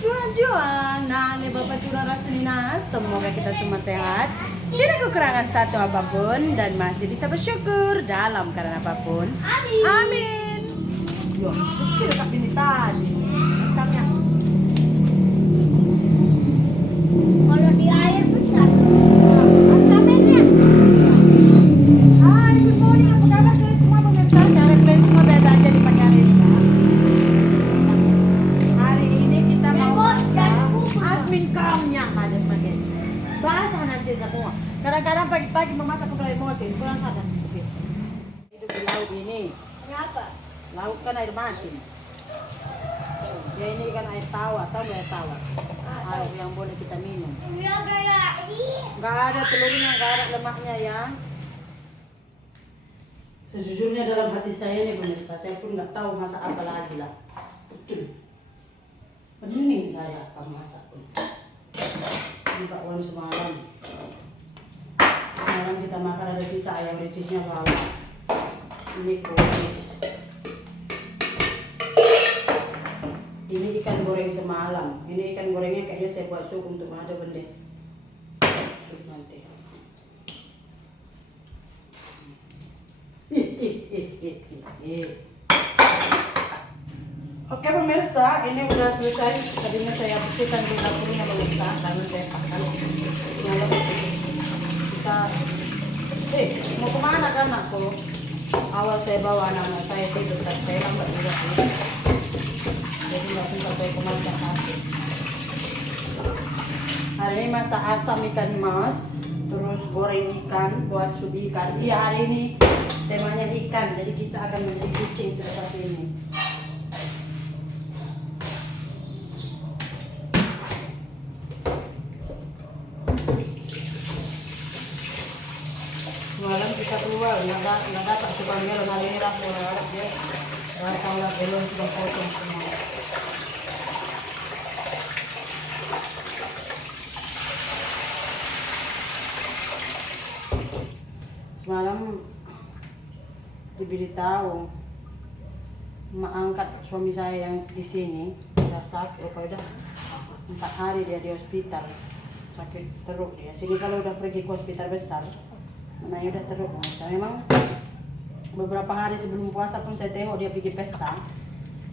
berjuang-juang. Nah, nih Bapak Curang Rasulina, semoga kita semua sehat, tidak kekurangan satu apapun, dan masih bisa bersyukur dalam keadaan apapun. Amin. Amin. Yo, kecil tak ini tadi. Sekarang Kalau di air besar. Astabennya. Hai, good morning. Apa kabar kalian semua pemirsa? Cara kalian semua baik aja di pagi hari ini. Hari ini kita mau masak asmin kaumnya pada basah nanti semua. Kadang-kadang pagi-pagi memasak untuk emosi, kurang sadar. Hidup di laut ini. Kenapa? Laut kan air masin. Ya ini kan air tawar, tahu nggak air tawar? Air yang boleh kita minum. Iya kayak Nggak ada telurnya, nggak ada lemaknya ya. Sejujurnya dalam hati saya nih pemirsa, saya pun nggak tahu masak apa lagi lah. Betul. Pening saya akan masak pun. Ini bakwan semalam. Semalam kita makan ada sisa ayam ricisnya bawah. Ini kukus. Ini ikan goreng semalam. Ini ikan gorengnya kayaknya saya buat sup untuk ada benda. Sup nanti. Oke pemirsa, ini udah selesai. Tadinya saya bersihkan di dapurnya pemirsa, karena saya pakai nyala kita. Mau kemana kan aku? Awal saya bawa anak-anak saya tidur, tapi saya lambat juga. Jadi nggak sempat saya kemana kasih. Hari ini masak asam ikan mas, terus goreng ikan, buat sup ikan. Iya hari ini temanya ikan, jadi kita akan menjadi kucing selepas ini. Malam kita keluar, nggak dapat tukang melon hari ini lah mulai dia. Kalau belum sudah potong semua. Semalam diberitahu mak angkat suami saya yang di sini udah sakit, udah 4 hari dia di hospital, sakit teruk dia. Sini kalau udah pergi ke hospital besar, namanya udah teruk. Memang beberapa hari sebelum puasa pun saya tengok dia pergi pesta,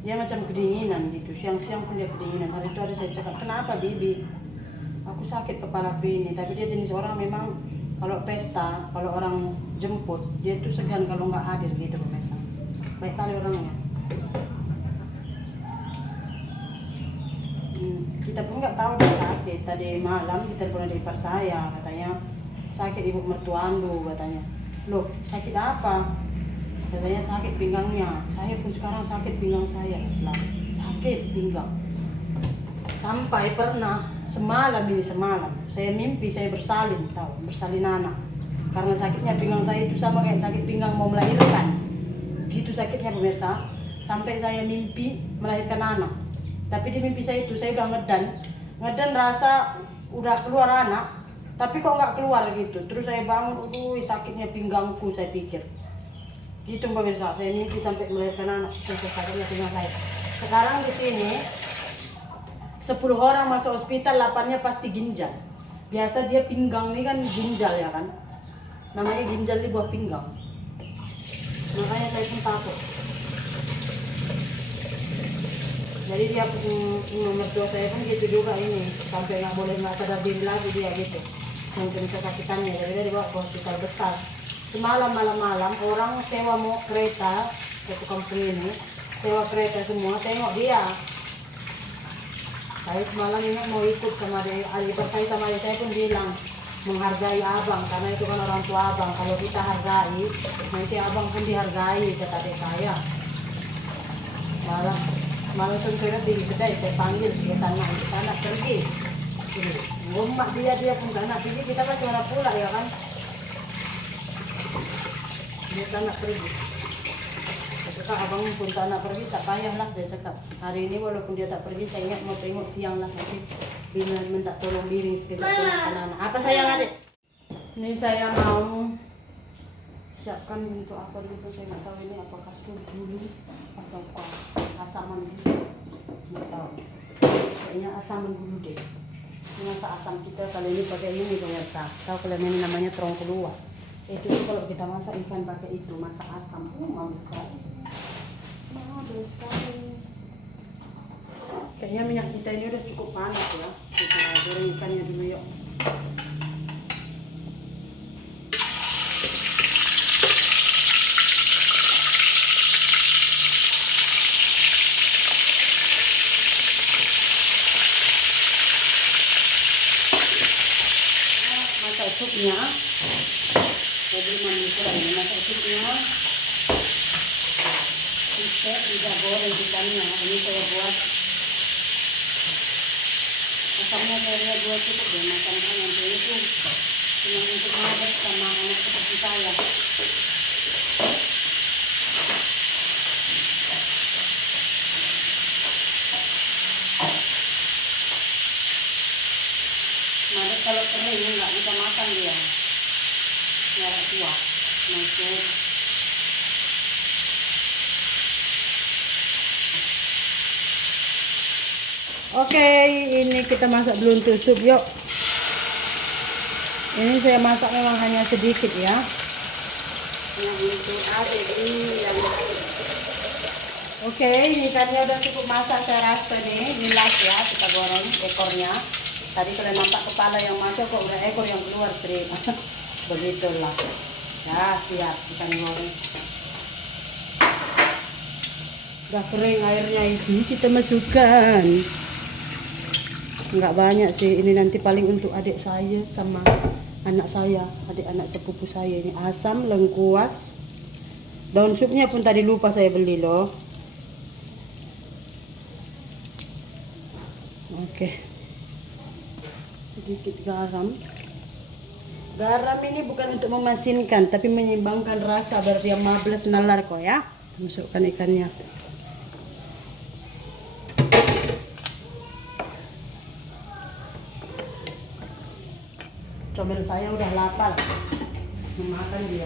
dia macam kedinginan gitu, siang-siang pun dia kedinginan. Hari itu ada saya cakap, kenapa bibi? Aku sakit kepalaku ini. Tapi dia jenis orang memang kalau pesta, kalau orang jemput, dia itu segan kalau nggak hadir gitu pemirsa. Baik kali orangnya. Kita pun nggak tahu dia sakit. Tadi malam ditelepon dari ipar saya, katanya sakit ibu mertuandu katanya. Loh, sakit apa? Katanya sakit pinggangnya. Saya pun sekarang sakit pinggang saya, selalu sakit pinggang. Sampai pernah semalam saya mimpi saya bersalin, tahu, bersalin anak. Karena sakitnya pinggang saya itu sama kayak sakit pinggang mau melahirkan. Gitu sakitnya pemirsa. Sampai saya mimpi melahirkan anak. Tapi di mimpi saya itu saya udah ngedan rasa udah keluar anak, tapi kok nggak keluar gitu. Terus saya bangun, sakitnya pinggangku saya pikir. Gitu pemirsa, saya mimpi sampai melahirkan anak, sampai sakitnya pinggang saya. Sekarang di sini 10 orang masuk hospital, 8-nya pasti ginjal. Biasa dia pinggang ini kan ginjal ya kan. Namanya ginjal di bawah pinggang. Makanya saya pun takut. Jadi dia mertua saya pun gitu juga ini. Sampai nggak sadar diri lagi dia gitu. Mungkin kesakitannya, jadi dia dibawa ke hospital besar. Semalam malam-malam orang sewa mau kereta ke kampung ini. Sewa kereta semua, tengok dia. Saya semalam ingat mau ikut sama adik saya, sama adik saya pun bilang menghargai abang, karena itu kan orang tua abang. Kalau kita hargai, nanti abang pun dihargai, kata adik saya. Malam sore di kedai saya panggil, dia tanya pergi. Ngomak dia pun tanya pergi, kita kan suara pula ya kan. Dia tanya pergi. Cakap abang pun tak nak pergi, tak payahlah dia cakap. Hari ini walaupun dia tak pergi, saya ingat mau tengok siang lah nanti. Bila minta tolong diri sekedar tolong anak. Apa sayang adik? Ini saya mau siapkan untuk apa dulu, saya nggak tahu ini apakah sup dulu atau kacaman dulu. Nggak tahu. pakainya asam dulu deh. Masak asam kita kali ini pakai ini pemirsa. Tahu kalian ini namanya terong kedua. Itu kalau kita masak ikan pakai itu masak asam. Manis sekali. Manis sekali. Kayaknya minyak kita ini udah cukup panas ya. Kita goreng ikannya dulu yuk. Masak supnya. Jadi masak ini masak supnya. Kita udah goreng ikannya. Ini saya buat asamnya saya buat cukup deh, makannya nanti itu cuma untuk masak sama anak seperti saya. Masak kalau kering nggak bisa makan dia, nggak kuat masuk. Oke, ini kita masak dulu untuk sup yuk. Ini saya masak memang hanya sedikit ya. Yang untuk adik ini yang. Oke, ini ikannya udah cukup masak saya rasa nih. Ini last ya, kita goreng ekornya. Tadi kalian nampak kepala yang masuk kok udah ekor yang keluar straight. Begitulah. Ya, siap ikan goreng. Udah kering airnya itu kita masukkan. Enggak banyak sih, ini nanti paling untuk adik saya sama anak saya, adik-anak sepupu saya. Ini asam, lengkuas, daun supnya pun tadi lupa saya beli loh. Oke, sedikit garam. Garam ini bukan untuk memasinkan tapi menyeimbangkan rasa biar dia mables nalar kok ya. Masukkan ikannya. Comel saya udah lapar memakan dia.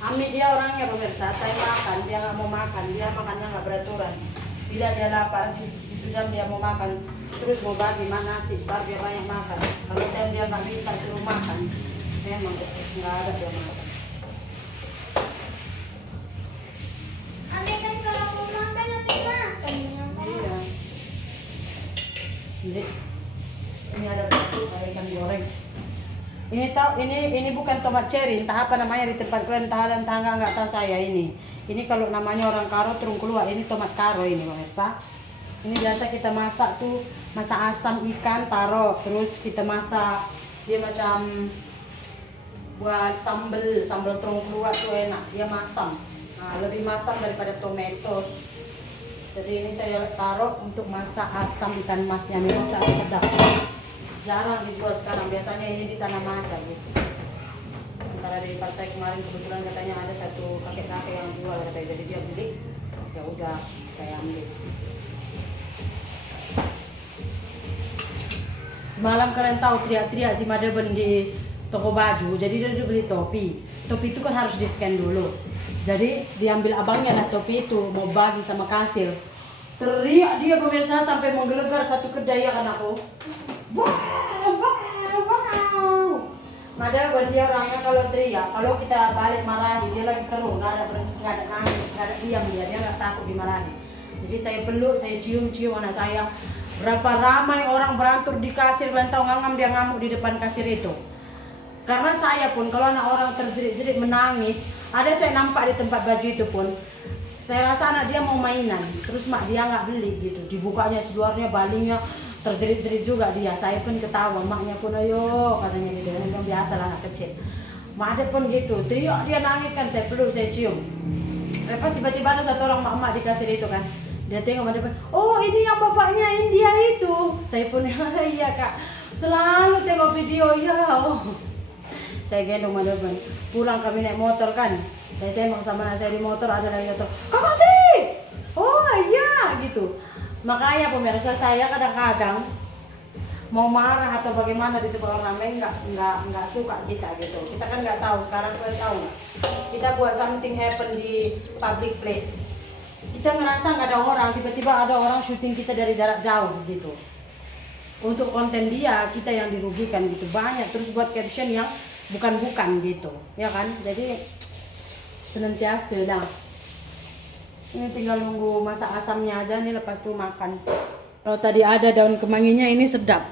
Ami dia orangnya pemirsa, saya makan dia nggak mau makan, dia makannya nggak beraturan. Bila dia lapar, itu jam dia mau makan, terus mau bagi mana nasi, baru dia banyak makan. Kalau jam dia nggak minta suruh makan, memang nggak ada dia makan. Ami kan kalau mau makan nanti makan. Iya. Ini ada batu ikan goreng. Ini bukan tomat cherry, entah apa namanya di tempat kalian, entah nggak tahu saya ini. Ini kalau namanya orang Karo terung keluar, ini tomat Karo ini pemirsa. Ini biasa kita masak tuh, masak asam ikan taruh, terus kita masak dia macam buat sambal terung keluar tuh enak, dia masam. Nah, lebih masam daripada tomato. Jadi ini saya taruh untuk masak asam ikan masnya, memang sangat sedap. Jarang dijual sekarang, biasanya ini ditanam aja gitu. Antara dari pasar kemarin kebetulan katanya ada satu kakek-kakek yang jual katanya, jadi dia beli, ya udah saya ambil. Semalam kalian tahu teriak-teriak si Madeben di toko baju, jadi dia beli topi. Topi itu kan harus di-scan dulu. Jadi diambil abangnya lah topi itu, mau bagi sama kasir. Teriak dia pemirsa sampai menggelegar satu kedai ya kan aku. Wow. Padahal dia orangnya kalau teriak, kalau kita balik marahi, dia lagi keruh, nggak ada berhenti, nggak ada nangis, nggak ada diam dia nggak takut dimarahi. Jadi saya peluk, saya cium-cium anak saya. Berapa ramai orang berantur di kasir, kalian tahu ngam dia ngamuk di depan kasir itu. Karena saya pun kalau anak orang terjerit-jerit menangis, ada saya nampak di tempat baju itu pun, saya rasa anak dia mau mainan, terus mak dia nggak beli gitu, dibukanya seluarnya balingnya terjerit-jerit juga dia. Saya pun ketawa, maknya pun ayo katanya gitu, yang biasa lah anak kecil. Mak ada pun gitu, teriak dia nangis kan, saya peluk, saya cium. Lepas tiba-tiba ada satu orang mak-mak di kasir itu kan, dia tengok mak dia, oh ini yang bapaknya India itu. Saya pun iya kak, selalu tengok video ya. Oh. Saya gendong mak dia, pulang kami naik motor kan, saya sembang sama anak saya di motor, ada lagi motor, kakak Sri, oh iya gitu. Makanya pemirsa saya kadang-kadang mau marah atau bagaimana di tempat orang lain nggak suka kita gitu. Kita kan nggak tahu, sekarang kalian tahu nggak? Kita buat something happen di public place, Kita ngerasa nggak ada orang, tiba-tiba ada orang syuting kita dari jarak jauh gitu. Untuk konten dia, kita yang dirugikan gitu banyak. Terus buat caption yang bukan-bukan gitu, ya kan? Jadi senantiasa dah. Ini tinggal nunggu masak asamnya aja nih, lepas itu makan. Kalau tadi ada daun kemanginya ini sedap.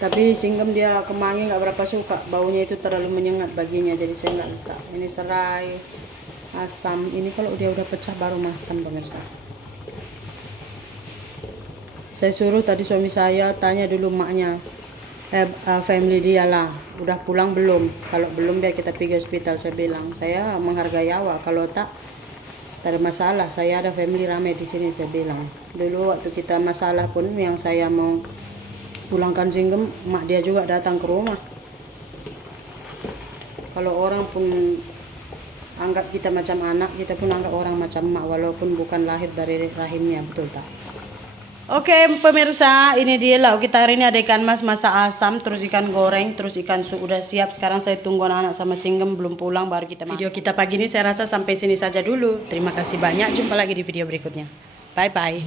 Tapi Singgem dia kemangi nggak berapa suka, baunya itu terlalu menyengat baginya, jadi saya nggak letak. Ini serai, asam. Ini kalau dia udah pecah baru masam pemirsa. Saya suruh tadi suami saya tanya dulu maknya, family dia lah, udah pulang belum? Kalau belum biar kita pergi hospital. Saya bilang saya menghargai awak, kalau tak ada masalah. Saya ada family ramai di sini, saya bilang. Dulu waktu kita masalah pun yang saya mau pulangkan Singgem, mak dia juga datang ke rumah. Kalau orang pun anggap kita macam anak, kita pun anggap orang macam mak, walaupun bukan lahir dari rahimnya, betul tak? Oke pemirsa, ini dia lah kita hari ini ada ikan mas masak asam, terus ikan goreng, terus ikan su udah siap. Sekarang saya tunggu anak-anak sama Singgem belum pulang baru kita makan. Video kita pagi ini saya rasa sampai sini saja dulu. Terima kasih banyak, jumpa lagi di video berikutnya. Bye bye.